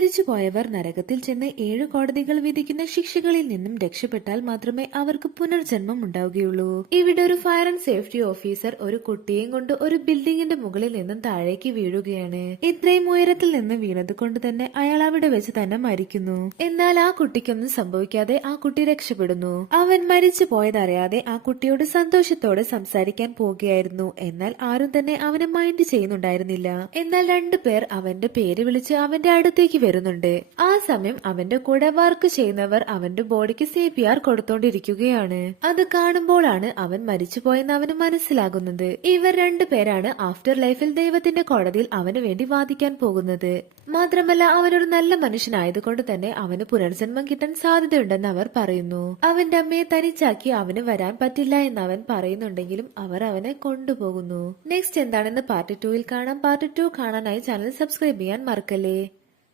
മരിച്ചുപോയവർ നരകത്തിൽ ചെന്ന് 7 കോടതികൾ വിധിക്കുന്ന ശിക്ഷകളിൽ നിന്നും രക്ഷപ്പെട്ടാൽ മാത്രമേ അവർക്ക് പുനർജന്മം ഉണ്ടാവുകയുള്ളൂ. ഇവിടെ ഒരു ഫയർ ആൻഡ് സേഫ്റ്റി ഓഫീസർ ഒരു കുട്ടിയെയും കൊണ്ട് ഒരു ബിൽഡിംഗിന്റെ മുകളിൽ നിന്നും താഴേക്ക് വീഴുകയാണ്. ഇത്രയും ഉയരത്തിൽ നിന്ന് വീണത് കൊണ്ട് തന്നെ അയാൾ അവിടെ വെച്ച് തന്നെ മരിക്കുന്നു. എന്നാൽ ആ കുട്ടിക്കൊന്നും സംഭവിക്കാതെ ആ കുട്ടി രക്ഷപ്പെടുന്നു. അവൻ മരിച്ചു പോയതറിയാതെ ആ കുട്ടിയോട് സന്തോഷത്തോടെ സംസാരിക്കാൻ പോവുകയായിരുന്നു. എന്നാൽ ആരും തന്നെ അവനെ മൈൻഡ് ചെയ്യുന്നുണ്ടായിരുന്നില്ല. എന്നാൽ 2 പേർ അവന്റെ പേര് വിളിച്ച് അവന്റെ അടുത്തേക്ക് വരുന്നുണ്ട്. ആ സമയം അവന്റെ കൂടെ വർക്ക് ചെയ്യുന്നവർ അവന്റെ ബോഡിക്ക് CPR കൊടുത്തോണ്ടിരിക്കുകയാണ്. അത് കാണുമ്പോഴാണ് അവൻ മരിച്ചുപോയെന്ന് അവന് മനസ്സിലാകുന്നത്. ഇവർ 2 പേരാണ് ആഫ്റ്റർ ലൈഫിൽ ദൈവത്തിന്റെ കോടതിയിൽ അവന് വേണ്ടി വാദിക്കാൻ പോകുന്നത്. മാത്രമല്ല അവനൊരു നല്ല മനുഷ്യനായതുകൊണ്ട് തന്നെ അവന് പുനർജന്മം കിട്ടാൻ സാധ്യതയുണ്ടെന്ന് അവർ പറയുന്നു. അവന്റെ അമ്മയെ തനിച്ചാക്കി അവന് വരാൻ പറ്റില്ല എന്ന് അവൻ പറയുന്നുണ്ടെങ്കിലും അവർ അവനെ കൊണ്ടുപോകുന്നു. നെക്സ്റ്റ് എന്താണെന്ന് പാർട്ട് 2 കാണാം. പാർട്ട് 2 കാണാനായി ചാനൽ സബ്സ്ക്രൈബ് ചെയ്യാൻ മറക്കല്ലേ.